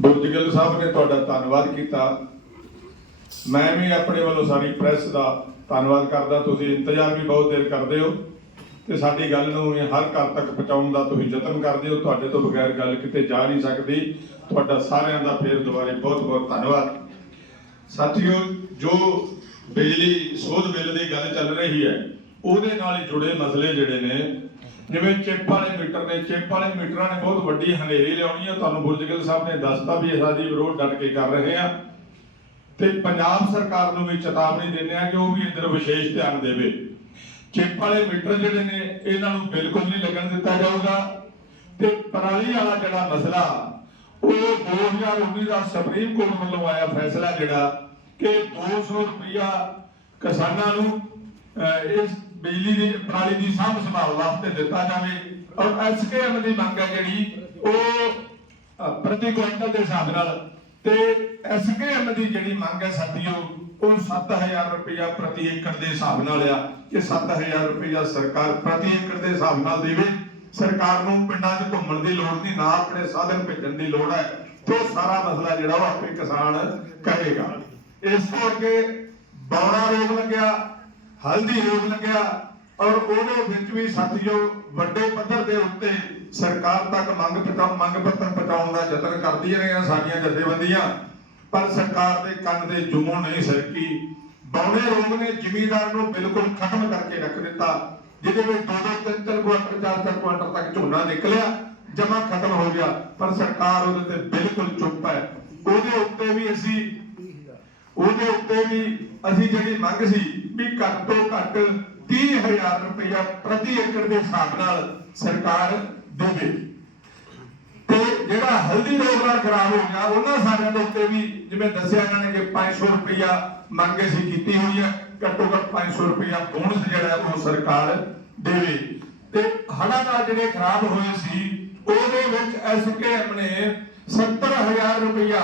ਬੁਰਜਗਿੱਲ ਸਾਹਿਬ ਨੇ ਤੁਹਾਡਾ ਧੰਨਵਾਦ ਕੀਤਾ। ਮੈਂ ਵੀ ਆਪਣੇ ਵੱਲੋਂ ਸਾਰੀ ਪ੍ਰੈਸ ਦਾ ਧੰਨਵਾਦ ਕਰਦਾ। ਤੁਸੀਂ ਇੰਤਜ਼ਾਰ ਵੀ ਬਹੁਤ ਦੇਰ ਕਰਦੇ ਹੋ ਤੇ ਸਾਡੀ ਗੱਲ ਨੂੰ ਹਰ ਘਰ ਤੱਕ ਪਹੁੰਚਾਉਣ ਦਾ ਤੁਸੀਂ ਯਤਨ ਕਰਦੇ ਹੋ। ਤੁਹਾਡੇ ਤੋਂ ਬਗੈਰ ਗੱਲ ਕਿਤੇ ਜਾ ਨਹੀਂ ਸਕਦੀ। ਤੁਹਾਡਾ ਸਾਰਿਆਂ ਦਾ ਫੇਰ ਦੁਬਾਰੇ ਬਹੁਤ ਬਹੁਤ ਧੰਨਵਾਦ। ਸਾਥੀਓ, ਜੋ ਬਿਜਲੀ ਸੋਧ ਬਿੱਲ ਦੀ ਗੱਲ ਚੱਲ ਰਹੀ ਹੈ, ਉਹਦੇ ਨਾਲ ਹੀ ਜੁੜੇ ਮਸਲੇ ਜਿਹੜੇ ਨੇ ਜਿਵੇਂ ਚਿੱਪ ਵਾਲੇ ਮੀਟਰ ਨੇ, ਚਿੱਪ ਵਾਲੇ ਮੀਟਰਾਂ ਨੇ ਬਹੁਤ ਵੱਡੀ ਹਨੇਰੀ ਲਿਆਉਣੀ ਹੈ ਤੁਹਾਨੂੰ ਬੁਰਜਗਿੱਲ ਸਾਹਿਬ ਨੇ ਦੱਸਤਾ ਵੀ ਇਹ ਸਾਡੀ ਵਿਰੋਧ ਡਟ ਕੇ ਕਰ ਰਹੇ ਆ। ਤੇ ਪੰਜਾਬ ਸਰਕਾਰ ਨੂੰ ਵੀ ਚੇਤਾਵਨੀ ਦਿੰਦੇ ਆ ਕਿ ਉਹ ਵੀ ਇਧਰ ਵਿਸ਼ੇਸ਼ ਧਿਆਨ ਦੇਵੇ। ਚਿੱਪ ਵਾਲੇ ਮੀਟਰ ਜਿਹੜੇ ਨੇ, ਇਹਨਾਂ ਨੂੰ ਬਿਲਕੁਲ ਨਹੀਂ ਲੱਗਣ ਦਿੱਤਾ ਜਾਊਗਾ। ਤੇ ਪਰਾਲੀ ਵਾਲਾ ਜਿਹੜਾ ਮਸਲਾ, ਉਹ 2019 ਦਾ ਸੁਪਰੀਮ ਕੋਰਟ ਵੱਲੋਂ ਆਇਆ ਫੈਸਲਾ ਜਿਹੜਾ ਕਿ 200 ਰੁਪਇਆ ਕਿਸਾਨਾਂ ਨੂੰ ਇਸ ਬਿਜਲੀ ਦੀ ਪਰਾਲੀ ਦੀ ਸਾਂਭ ਸੰਭਾਲ ਵਾਸਤੇ ਦਿੱਤਾ ਜਾਵੇ ਔਰ ਐਸਕੇਐਮ ਦੀ ਮੰਗ ਹੈ ਜਿਹੜੀ ਉਹ ਪ੍ਰਤੀ ਕੁਇੰਟਲ ਦੇ ਹਿਸਾਬ ਨਾਲ ਤੇ ਐਸਕੇਐਮ ਦੀ ਜਿਹੜੀ ਮੰਗ ਹੈ ਸਾਥੀਓ, ਉਹ 7000 ਰੁਪਇਆ ਪ੍ਰਤੀ ਏਕੜ ਦੇ ਹਿਸਾਬ ਨਾਲ ਆ ਕਿ 7000 ਰੁਪਇਆ ਸਰਕਾਰ ਪ੍ਰਤੀ ਏਕੜ ਦੇ ਹਿਸਾਬ ਨਾਲ ਦੇਵੇ। ਸਰਕਾਰ ਨੂੰ ਪਿੰਡਾਂ 'ਚ ਘੁੰਮਣ ਦੀ ਲੋੜ ਨਹੀਂ ਨਾ ਆਪਣੇ ਸਾਧਨ ਭੇਜਣ ਦੀ ਲੋੜ ਹੈ ਤੇ ਉਹ ਸਾਰਾ ਮਸਲਾ ਜਿਹੜਾ ਉਹ ਆਪੇ ਕਿਸਾਨ ਕਰੇਗਾ। ਇਸ ਕਰਕੇ ਅੱਗੇ ਰੋਗ ਲੱਗਿਆ ਹਲਦੀ ਰੋਗ ਲੱਗਿਆ ਔਰ ਉਹਦੇ ਵਿੱਚ ਵੀ ਸਾਥੀਓ ਵੱਡੇ ਪੱਧਰ ਦੇ ਉੱਤੇ ਸਰਕਾਰ ਤੱਕ ਮੰਗ ਪਹੁੰਚਾਉਣ ਮੰਗ ਪੱਤਰ ਪਹੁੰਚਾਉਣ ਦਾ ਯਤਨ ਕਰਦੀਆਂ ਰਹੀਆਂ ਸਾਡੀਆਂ ਜਥੇਬੰਦੀਆਂ, ਪਰ ਸਰਕਾਰ ਦੇ ਕੰਨ ਦੇ ਜੁਮੋਂ ਨਹੀਂ ਸਰਕੀ। ਬੌੜੇ ਰੋਗ ਨੇ ਜ਼ਿਮੀਂਦਾਰ ਨੂੰ ਬਿਲਕੁਲ ਖਤਮ ਕਰਕੇ ਰੱਖ ਦਿੱਤਾ, ਜਿਹਦੇ ਵਿੱਚ ਦੋ ਦੋ, ਤਿੰਨ ਤਿੰਨ ਕੁਆਂਟਲ ਚਾਰ ਚਾਰ ਕੁਆਂਟਲ ਤੱਕ ਝੋਨਾ ਨਿਕਲਿਆ ਜਮਾ ਖਤਮ ਹੋ ਗਿਆ, ਪਰ ਸਰਕਾਰ ਉਹਦੇ ਤੇ ਬਿਲਕੁਲ ਚੁੱਪ ਹੈ। ਉਹਦੇ ਉੱਤੇ ਵੀ ਅਸੀਂ ਉਹਦੇ ਉੱਤੇ ਵੀ ਅਸੀਂ ਜਿਹੜੀ ਮੰਗ ਸੀ ਵੀ ਘੱਟ ਤੋਂ ਘੱਟ 30000 ਰੁਪਇਆ ਪ੍ਰਤੀ ਏਕੜ ਦੇ ਹਿਸਾਬ ਨਾਲ ਸਰਕਾਰ ਦੇਵੇ। ਤੇ ਜਿਹੜਾ ਹਲਦੀ ਰੋਗ ਖਰਾਬ ਹੋ ਗਿਆ, ਉਹਨਾਂ ਸਾਰਿਆਂ ਦੇ ਉੱਤੇ ਵੀ ਜਿਵੇਂ ਦੱਸਿਆ ਇਹਨਾਂ ਨੇ ਕਿ 500 ਰੁਪਇਆ ਮੰਗ ਅਸੀਂ ਕੀਤੀ ਹੋਈ ਹੈ, ਘੱਟੋ ਘੱਟ 500 ਰੁਪਇਆ ਬੋਨਸ ਜਿਹੜਾ ਉਹ ਸਰਕਾਰ ਦੇਵੇ। ਤੇ ਹੜ੍ਹਾਂ ਨਾਲ ਜਿਹੜੇ ਖਰਾਬ ਹੋਏ ਸੀ, ਉਹਦੇ ਵਿੱਚ ਐਸਕੇਐਮ ਨੇ 70000 ਰੁਪਇਆ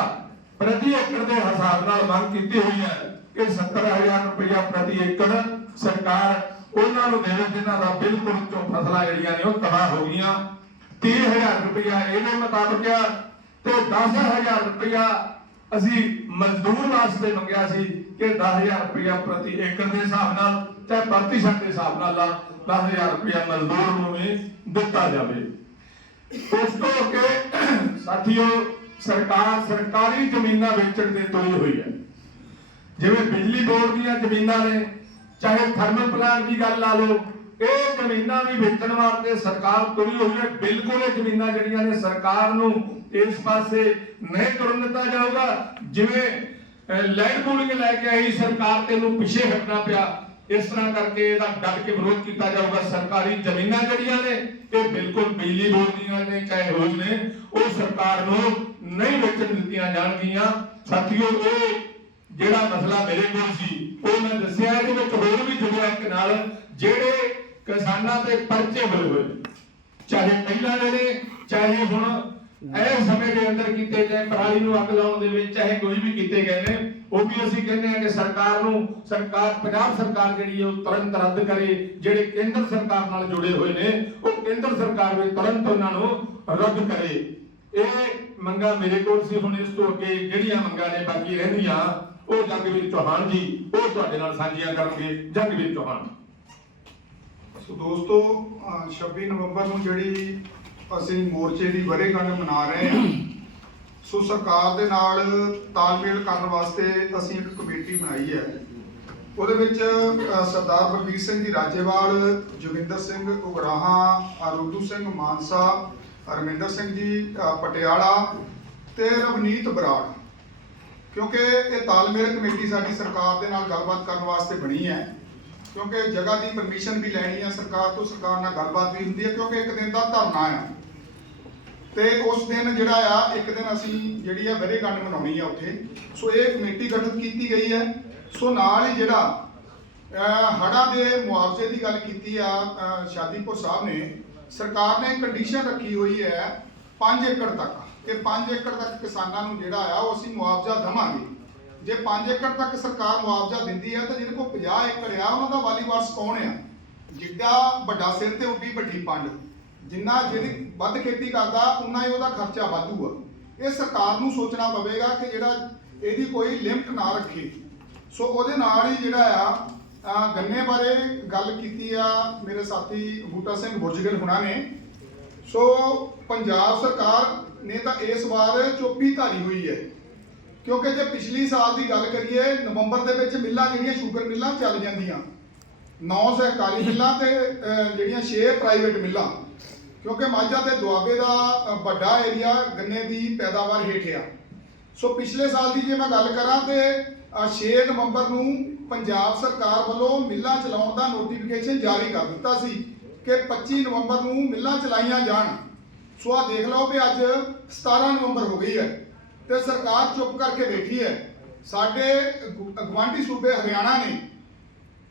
ਪ੍ਰਤੀ ਏਕੜ ਦੇ ਹਿਸਾਬ ਨਾਲ ਮੰਗ ਕੀਤੀ ਹੋਈ ਹੈ ਕਿ 70000 ਰੁਪਇਆ ਪ੍ਰਤੀ ਏਕੜ ਸਰਕਾਰ ਉਹਨਾਂ ਨੂੰ ਦੇਵੇ ਜਿਨ੍ਹਾਂ ਦਾ ਬਿਲਕੁਲ ਚੋਂ ਫਸਲਾਂ ਜਿਹੜੀਆਂ ਨੇ ਉਹ ਤਬਾਹ ਹੋ ਗਈਆਂ। 30000 ਰੁਪਇਆ ਇਹਦੇ ਮੁਤਾਬਕ ਤੇ 10000 ਰੁਪਇਆ ਅਸੀਂ ਮਜ਼ਦੂਰ ਵਾਸਤੇ ਮੰਗਿਆ ਸੀ ਕਿ 10000 ਰੁਪਇਆ ਪ੍ਰਤੀ ਏਕੜ ਦੇ ਹਿਸਾਬ ਨਾਲ ਤੇ ਪ੍ਰਤੀਸ਼ਤ ਦੇ ਹਿਸਾਬ ਨਾਲ 10000 ਰੁਪਇਆ ਮਜ਼ਦੂਰ ਨੂੰ ਵੀ ਦਿੱਤਾ ਜਾਵੇ। ਉਸ ਤੋਂ ਅੱਗੇ ਸਾਥੀਓ ਸਰਕਾਰ ਸਰਕਾਰੀ ਜ਼ਮੀਨਾਂ ਵੇਚਣ ਤੇ ਤੁਲੀ ਹੋਈ ਹੈ। ਜਿਵੇਂ ਬਿਜਲੀ ਬੋਰਡ ਦੀਆਂ ਜ਼ਮੀਨਾਂ ਨੇ, ਚਾਹੇ ਥਰਮਲ ਪਲਾਂਟ ਦੀ ਗੱਲ ਲਾ ਲਓ, ਇਹ ਜ਼ਮੀਨਾਂ ਵੀ ਵੇਚਣ ਵਾਸਤੇ ਸਰਕਾਰ ਤੁਲੀ ਹੋਈ ਹੈ। ਬਿਲਕੁਲ ਇਹ ਜ਼ਮੀਨਾਂ ਜਿਹੜੀਆਂ ਨੇ ਸਰਕਾਰ ਨੂੰ ਇਸ ਪਾਸੇ ਨਹੀਂ ਤੁਰਨ ਦਿੱਤਾ ਜਾਊਗਾ। ਜਿਵੇਂ ਲੈਂਡ ਪੂਲਿੰਗ ਲੈ ਕੇ ਆਈ ਸਰਕਾਰ ਤੇ ਨੂੰ ਪਿੱਛੇ ਹਟਣਾ ਪਿਆ। ਇਸ ਤਰ੍ਹਾਂ ਕਰਕੇ ਇਹਦਾ ਡਟ ਕੇ ਵਿਰੋਧ ਕੀਤਾ ਜਾਊਗਾ। ਸਰਕਾਰੀ ਜ਼ਮੀਨਾਂ ਜਿਹੜੀਆਂ ਨੇ, ਇਹ ਬਿਲਕੁਲ ਬਿਜਲੀ ਬੋਰਡ ਦੀਆਂ ਨੇ, ਚਾਹੇ ਹੋਰ ਨੇ, ਉਹ ਸਰਕਾਰ ਨੂੰ ਨਹੀਂ ਵੇਚਣ ਦਿੱਤੀਆਂ ਜਾਣਗੀਆਂ। ਸਾਥੀਓ, ਇਹ ਜਿਹੜਾ ਮਸਲਾ ਮੇਰੇ ਕੋਲ ਸੀ, ਉਹ ਮੈਂ ਦੱਸਿਆ, ਇਹਦੇ ਵਿੱਚ ਹੋਰ ਵੀ ਜੁੜਿਆ ਇੱਕ ਨਾਲ, ਜਿਹੜੇ ਕਿਸਾਨਾਂ ਤੇ ਪਰਚੇ ਹੋਏ ਹੋਏ ਚਾਹੇ ਪਹਿਲਾਂ ਦੇ ਨੇ, ਚਾਹੇ ਹੁਣ। ਇਹ ਸਮੇਂ ਦੇ ਅੰਦਰ ਕੀਤੇ ਗਏ, ਪਰਾਲੀ ਨੂੰ ਅੱਗ ਲਾਉਣ ਦੇ ਵਿੱਚ, ਚਾਹੇ ਕੋਈ ਵੀ ਕੀਤੇ ਗਏ ਨੇ ਉਹ ਵੀ ਅਸੀਂ ਕਹਿੰਦੇ ਹਾਂ ਕਿ ਸਰਕਾਰ ਨੂੰ ਸਰਕਾਰ, ਪੰਜਾਬ ਸਰਕਾਰ ਜਿਹੜੀ ਹੈ ਉਹ ਤੁਰੰਤ ਰੱਦ ਕਰੇ, ਜਿਹੜੇ ਕੇਂਦਰ ਸਰਕਾਰ ਨਾਲ ਜੁੜੇ ਹੋਏ ਨੇ, ਉਹ ਕੇਂਦਰ ਸਰਕਾਰ ਵੀ ਤੁਰੰਤ ਉਹਨਾਂ ਨੂੰ ਰੱਦ ਕਰੇ। ਇਹ ਮੰਗਾ ਮੇਰੇ ਕੋਲ ਸੀ, ਹੁਣ ਇਸ ਤੋਂ ਅੱਗੇ ਜਿਹੜੀਆਂ ਮੰਗਾਂ ਨੇ ਬਾਕੀ ਰਹਿੰਦੀਆਂ, ਉਹ ਜਗਵੀਰ ਚੌਹਾਨ ਜੀ, ਉਹ ਤੁਹਾਡੇ ਨਾਲ ਸਾਂਝੀਆਂ ਕਰਨਗੇ ਜਗਵੀਰ ਚੌਹਾਨ। ਸੋ ਦੋਸਤੋ, ਅਹ 26 ਨਵੰਬਰ ਨੂੰ ਜਿਹੜੀ ਅਸੀਂ ਮੋਰਚੇ ਦੀ ਵਰ੍ਹੇਗੰਢ ਮਨਾ ਰਹੇ ਹਾਂ ਸੋ ਸਰਕਾਰ ਦੇ ਨਾਲ ਤਾਲਮੇਲ ਕਰਨ ਵਾਸਤੇ ਅਸੀਂ ਇੱਕ ਕਮੇਟੀ ਬਣਾਈ ਹੈ। ਉਹਦੇ ਵਿੱਚ ਸਰਦਾਰ ਬਲਬੀਰ ਸਿੰਘ ਜੀ ਰਾਜੇਵਾਲ, ਜੋਗਿੰਦਰ ਸਿੰਘ ਉਗਰਾਹਾਂ ਅਰੁੱਧੂ ਸਿੰਘ ਮਾਨਸਾ, ਰਮਿੰਦਰ ਸਿੰਘ ਜੀ ਪਟਿਆਲਾ ਤੇ ਰਵਨੀਤ ਬਰਾੜ। ਕਿਉਂਕਿ ਇਹ ਤਾਲਮੇਲ ਕਮੇਟੀ ਸਾਡੀ ਸਰਕਾਰ ਦੇ ਨਾਲ ਗੱਲਬਾਤ ਕਰਨ ਵਾਸਤੇ ਬਣੀ ਹੈ। ਕਿਉਂਕਿ ਜਗ੍ਹਾ ਦੀ ਪਰਮਿਸ਼ਨ ਵੀ ਲੈਣੀ ਹੈ ਸਰਕਾਰ ਤੋਂ, ਸਰਕਾਰ ਨਾਲ ਗੱਲਬਾਤ ਵੀ ਹੁੰਦੀ ਹੈ, ਕਿਉਂਕਿ ਇੱਕ ਦਿਨ ਦਾ ਧਰਨਾ ਆ ਤੇ ਉਸ ਦਿਨ ਜਿਹੜਾ ਆ, ਇੱਕ ਦਿਨ ਅਸੀਂ ਜਿਹੜੀ ਆ ਵਰੇਗੰਢ ਮਨਾਉਣੀ ਆ ਉੱਥੇ। ਸੋ ਇਹ ਕਮੇਟੀ ਗਠਿਤ ਕੀਤੀ ਗਈ ਹੈ। ਸੋ ਨਾਲ ਹੀ ਜਿਹੜਾ ਹੜਾ ਦੇ ਮੁਆਵਜ਼ੇ ਦੀ ਗੱਲ ਕੀਤੀ ਆ ਸ਼ਾਦੀਪੁਰ ਸਾਹਿਬ ਨੇ, ਸਰਕਾਰ ਨੇ ਕੰਡੀਸ਼ਨ ਰੱਖੀ ਹੋਈ ਹੈ 5 ਏਕੜ ਤੱਕ। ਕਿ 5 ਏਕੜ ਤੱਕ ਕਿਸਾਨਾਂ ਨੂੰ ਜਿਹੜਾ ਆ, ਉਹ ਅਸੀਂ ਮੁਆਵਜ਼ਾ ਦੇਵਾਂਗੇ। ਜੇ 5 ਏਕੜ ਤੱਕ ਸਰਕਾਰ ਮੁਆਵਜ਼ਾ ਦਿੰਦੀ ਹੈ ਤਾਂ ਜਿਹਦੇ ਕੋਲ 50 ਏਕੜ ਆ, ਉਹਨਾਂ ਦਾ ਵਾਲੀ ਵਾਰਸ ਕੌਣ ਆ? ਜਿੱਡਾ ਵੱਡਾ ਸਿਰ ਤੇ ਉੱਡੀ ਵੱਡੀ ਪੰਡ। ਜਿੰਨਾ ਜਿਹਦੀ ਵੱਧ ਖੇਤੀ ਕਰਦਾ, ਉਨਾ ਹੀ ਉਹਦਾ ਖਰਚਾ ਵਾਧੂ ਇਹ ਸਰਕਾਰ ਨੂੰ ਸੋਚਣਾ ਪਵੇਗਾ ਕਿ ਜਿਹੜਾ ਇਹਦੀ ਕੋਈ ਲਿਮਟ ਨਾ ਰੱਖੇ। ਸੋ ਉਹਦੇ ਨਾਲ ਹੀ ਜਿਹੜਾ ਆ ਗੰਨੇ ਬਾਰੇ ਗੱਲ ਕੀਤੀ ਆ ਮੇਰੇ ਸਾਥੀ ਬੂਟਾ ਸਿੰਘ ਬੁਰਜਗਲ ਹੁਣਾਂ ਨੇ। ਸੋ ਪੰਜਾਬ ਸਰਕਾਰ ਨੇ ਤਾਂ ਇਸ ਵਾਰ ਚੁੱਪੀ ਧਾਰੀ ਹੋਈ ਹੈ। ਕਿਉਂਕਿ ਜੇ ਪਿਛਲੀ ਸਾਲ ਦੀ ਗੱਲ ਕਰੀਏ, ਨਵੰਬਰ ਦੇ ਵਿੱਚ ਮਿੱਲਾਂ ਜਿਹੜੀਆਂ ਸ਼ੂਗਰ ਮਿੱਲਾਂ ਚੱਲ ਜਾਂਦੀਆਂ। ਨੌ ਸਹਿਕਾਰੀ ਮਿੱਲਾਂ ਤੇ ਜਿਹੜੀਆਂ 6 ਪ੍ਰਾਈਵੇਟ ਮਿੱਲਾਂ। ਕਿਉਂਕਿ ਮਾਝਾ ਤੇ ਦੁਆਬੇ ਦਾ ਵੱਡਾ ਏਰੀਆ ਗੰਨੇ ਦੀ ਪੈਦਾਵਾਰ ਹੇਠ ਆ। ਸੋ ਪਿਛਲੇ ਸਾਲ ਦੀ ਜੇ ਮੈਂ ਗੱਲ ਕਰਾਂ ਤੇ ਅਹ, 6 ਨਵੰਬਰ ਨੂੰ ਪੰਜਾਬ ਸਰਕਾਰ ਵੱਲੋਂ ਮਿੱਲਾਂ ਚਲਾਉਣ ਦਾ ਨੋਟੀਫਿਕੇਸ਼ਨ ਜਾਰੀ ਕਰ ਦਿੱਤਾ ਸੀ ਕਿ 25 ਨਵੰਬਰ ਨੂੰ ਮਿੱਲਾਂ ਚਲਾਈਆਂ ਜਾਣ। ਸੋ ਆ ਦੇਖ ਲਓ ਵੀ ਅੱਜ 17 ਨਵੰਬਰ ਹੋ ਗਈ ਹੈ ਤੇ ਸਰਕਾਰ ਚੁੱਪ ਕਰਕੇ ਬੈਠੀ ਹੈ। ਸਾਡੇ ਗੁ- ਗੁਆਂਢੀ ਸੂਬੇ ਹਰਿਆਣਾ ਨੇ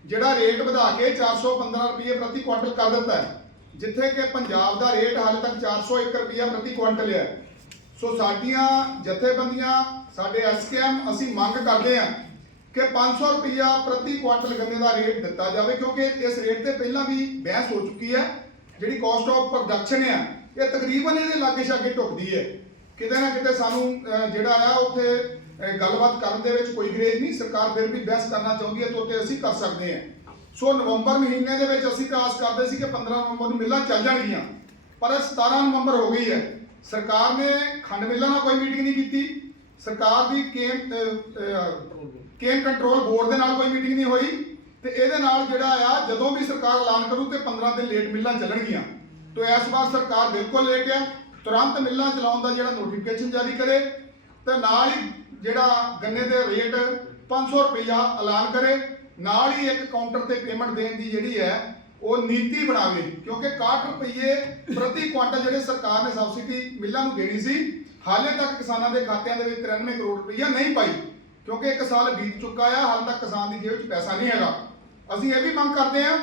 ਜਿਹੜਾ ਰੇਟ ਵਧਾ ਕੇ 415 ਰੁਪਏ ਪ੍ਰਤੀ ਕੁਇੰਟਲ ਕਰ ਦਿੱਤਾ ਹੈ। ਜਿੱਥੇ ਕਿ ਪੰਜਾਬ ਦਾ ਰੇਟ ਹਾਲੇ ਤੱਕ 401 ਰੁਪਏ ਪ੍ਰਤੀ ਕੁਇੰਟਲ ਹੈ ਸੋ ਸਾਡੀਆਂ ਜਥੇਬੰਦੀਆਂ, ਸਾਡੇ ਐਸਕੇਐਮ ਅਸੀਂ ਮੰਗ ਕਰਦੇ ਹਾਂ ਕਿ 500 ਰੁਪਇਆ ਪ੍ਰਤੀ ਕੁਇੰਟਲ ਗੰਨੇ ਦਾ ਰੇਟ ਦਿੱਤਾ ਜਾਵੇ, ਕਿਉਂਕਿ ਇਸ ਰੇਟ ਤੇ ਪਹਿਲਾਂ ਵੀ ਬਹਿਸ ਹੋ ਚੁੱਕੀ ਹੈ। ਜਿਹੜੀ ਕਾਸਟ ਆਫ ਪ੍ਰੋਡਕਸ਼ਨ ਹੈ ਇਹ ਤਕਰੀਬਨ ਇਹਦੇ ਲਾਗੇ ਛਾਗੇ ਢੁਕਦੀ ਹੈ। ਕਿਤੇ ਨਾ ਕਿਤੇ ਸਾਨੂੰ ਜਿਹੜਾ ਆ, ਉੱਥੇ ਗੱਲਬਾਤ ਕਰਨ ਦੇ ਵਿੱਚ ਕੋਈ ਗਰੇਜ ਨਹੀਂ। ਸਰਕਾਰ ਫਿਰ ਵੀ ਬਹਿਸ ਕਰਨਾ ਚਾਹੁੰਦੀ ਹੈ ਤਾਂ ਉੱਤੇ ਅਸੀਂ ਕਰ ਸਕਦੇ ਹਾਂ। ਸੋ ਨਵੰਬਰ ਮਹੀਨੇ ਦੇ ਵਿੱਚ ਅਸੀਂ ਤਾਂ ਆਸ ਕਰਦੇ ਸੀ ਕਿ 15 ਨਵੰਬਰ ਨੂੰ ਮਿੱਲਾਂ ਚੱਲ ਜਾਣਗੀਆਂ। ਪਰ ਇਹ 17 ਨਵੰਬਰ ਹੋ ਗਈ ਹੈ। ਸਰਕਾਰ ਨੇ ਖੰਡ ਮਿੱਲਾਂ ਨਾਲ ਕੋਈ ਮੀਟਿੰਗ ਨਹੀਂ ਕੀਤੀ। ਸਰਕਾਰ ਦੀ ਕੇਮ ਕੇਮ ਕੰਟਰੋਲ ਬੋਰਡ ਦੇ ਨਾਲ ਕੋਈ ਮੀਟਿੰਗ ਨਹੀਂ ਹੋਈ। ਤੇ ਇਹਦੇ ਨਾਲ ਜਿਹੜਾ ਆ, ਜਦੋਂ ਵੀ ਸਰਕਾਰ ਐਲਾਨ ਕਰੂ ਤੇ 15 ਦਿਨ ਲੇਟ ਮਿੱਲਾਂ ਚੱਲਣਗੀਆਂ। ਤੋ ਇਸ ਵਾਰ ਸਰਕਾਰ ਬਿਲਕੁਲ ਲੇਟ ਆ। ਤੁਰੰਤ ਮਿੱਲਾਂ ਚਲਾਉਣ ਦਾ ਜਿਹੜਾ ਨੋਟੀਫਿਕੇਸ਼ਨ ਜਾਰੀ ਕਰੇ ਤੇ ਨਾਲ ਹੀ ਜਿਹੜਾ ਗੰਨੇ ਦੇ ਰੇਟ 500 ਰੁਪਇਆ ਐਲਾਨ ਕਰੇ। ਨਾਲ ਹੀ ਇੱਕ ਕਾਊਂਟਰ ਤੇ ਪੇਮੈਂਟ ਦੇਣ ਦੀ ਜਿਹੜੀ ਹੈ, ਉਹ ਨੀਤੀ ਬਣਾਵੇ। ਕਿਉਂਕਿ 61 ਰੁਪਏ ਪ੍ਰਤੀ ਕੁਆਂਟਲ ਜਿਹੜੇ ਸਰਕਾਰ ਨੇ ਸਬਸਿਡੀ ਮਿੱਲਾਂ ਨੂੰ ਦੇਣੀ ਸੀ, ਹਾਲੇ ਤੱਕ ਕਿਸਾਨਾਂ ਦੇ ਖਾਤਿਆਂ ਦੇ ਵਿੱਚ 93 ਕਰੋੜ ਰੁਪਈਆ ਨਹੀਂ ਪਾਈ। ਕਿਉਂਕਿ ਇੱਕ ਸਾਲ ਬੀਤ ਚੁੱਕਾ ਆ, ਹਾਲੇ ਤੱਕ ਕਿਸਾਨ ਦੀ ਜੇਬ 'ਚ ਪੈਸਾ ਨਹੀਂ ਹੈਗਾ। ਅਸੀਂ ਇਹ ਵੀ ਮੰਗ ਕਰਦੇ ਹਾਂ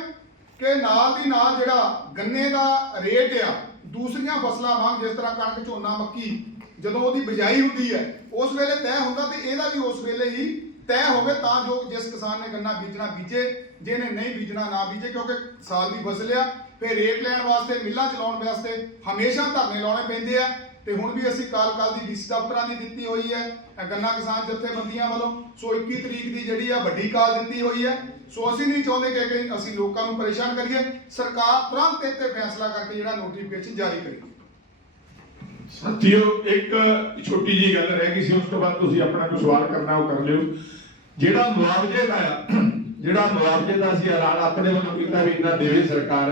ਕਿ ਨਾਲ ਦੀ ਨਾਲ ਜਿਹੜਾ ਗੰਨੇ ਦਾ ਰੇਟ ਆ, ਦੂਸਰੀਆਂ ਫਸਲਾਂ ਵਾਂਗ ਜਿਸ ਤਰ੍ਹਾਂ ਕਣਕ, ਝੋਨਾ, ਮੱਕੀ, ਜਦੋਂ ਉਹਦੀ ਬਿਜਾਈ ਹੁੰਦੀ ਹੈ, ਉਸ ਵੇਲੇ ਤੈਅ ਹੁੰਦਾ ਤੇ ਇਹਦਾ ਵੀ ਉਸ ਵੇਲੇ ਹੀ ਤੈਅ ਹੋਵੇ ਤਾਂ ਜੋ ਜਿਸ ਕਿਸਾਨ ਨੇ ਗੰਨਾ ਬੀਜਣਾ ਬੀਜੇ, ਜਿਹਨੇ ਨਹੀਂ ਬੀਜਣਾ ਨਾ ਬੀਜੇ, ਕਿਉਂਕਿ ਸਾਲ ਦੀ ਫਸਲ ਆ ਫਿਰ ਰੇਟ ਲੈਣ ਵਾਸਤੇ, ਮਿੱਲਾਂ ਚਲਾਉਣ ਵਾਸਤੇ ਹਮੇਸ਼ਾ ਧਰਨੇ ਲਾਉਣੇ ਪੈਂਦੇ ਆ। ਤੇ ਹੁਣ ਵੀ ਅਸੀਂ ਕਾਲ ਕਾਲ ਦੀ ਡੀਸੀ ਦਫ਼ਤਰਾਂ ਦੀ ਦਿੱਤੀ ਹੋਈ ਹੈ। ਗੰਨਾ ਕਿਸਾਨ ਜਥੇਬੰਦੀਆਂ ਵੱਲੋਂ ਸੋ 21 ਤਰੀਕ ਦੀ ਜਿਹੜੀ ਆ ਵੱਡੀ ਕਾਲ ਦਿੱਤੀ ਹੋਈ ਹੈ। ਸੋ ਅਸੀਂ ਨਹੀਂ ਚਾਹੁੰਦੇ ਕਿ ਕਿ ਅਸੀਂ ਲੋਕਾਂ ਨੂੰ ਪਰੇਸ਼ਾਨ ਕਰੀਏ। ਸਰਕਾਰ ਤੁਰੰਤ ਇਹ ਤੇ ਫੈਸਲਾ ਕਰਕੇ ਜਿਹੜਾ ਨੋਟੀਫਿਕੇਸ਼ਨ ਜਾਰੀ ਕਰੇ। ਸਾਥੀਓ, ਇੱਕ ਛੋਟੀ ਜੀ ਗੱਲ ਰਹਿ ਗਈ ਸੀ, ਉਸ ਤੋਂ ਬਾਅਦ ਤੁਸੀਂ ਆਪਣਾ ਕੋਈ ਸਵਾਲ ਕਰਨਾ, ਉਹ ਕਰ ਲਿਓ। ਜਿਹੜਾ ਮੁਆਵਜ਼ੇ ਦਾ ਜਿਹੜਾ ਮੁਆਵਜ਼ੇ ਦਾ ਅਸੀਂ ਐਲਾਨ ਆਪਣੇ ਵੱਲੋਂ ਕੀਤਾ ਵੀ ਇੰਨਾ ਦੇਵੇ ਸਰਕਾਰ,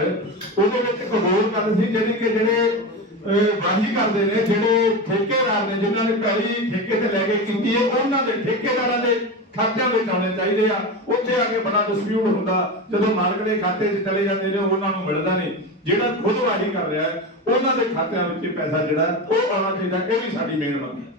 ਉਹਦੇ ਵਿੱਚ ਇੱਕ ਹੋਰ ਗੱਲ ਸੀ, ਜਿਹੜੀ ਕਿ ਜਿਹੜੇ ਅਹ, ਵਾਹੀ ਕਰਦੇ ਨੇ ਜਿਹੜੇ ਠੇਕੇਦਾਰ ਨੇ ਜਿਨ੍ਹਾਂ ਨੇ ਪਹਿਲੀ ਠੇਕੇ ਤੇ ਲੈ ਕੇ ਕੀਤੀ ਹੈ ਉਹਨਾਂ ਦੇ ਠੇਕੇਦਾਰਾਂ ਦੇ ਖਾਤਿਆਂ ਵਿੱਚ ਆਉਣੇ ਚਾਹੀਦੇ ਆ। ਉੱਥੇ ਆ ਕੇ ਬੜਾ ਡਿਸਪਿਊਟ ਹੁੰਦਾ ਜਦੋਂ ਮਾਲਕ ਦੇ ਖਾਤੇ 'ਚ ਚਲੇ ਜਾਂਦੇ ਨੇ ਉਹਨਾਂ ਨੂੰ ਮਿਲਦਾ ਨਹੀਂ। ਜਿਹੜਾ ਖੁਦ ਵਾਹੀ ਕਰ ਰਿਹਾ ਹੈ ਉਹਨਾਂ ਦੇ ਖਾਤਿਆਂ ਵਿੱਚ ਪੈਸਾ ਜਿਹੜਾ ਉਹ ਆਉਣਾ ਚਾਹੀਦਾ ਇਹ ਵੀ ਸਾਡੀ ਮੇਨ ਮੰਗ ਹੈ।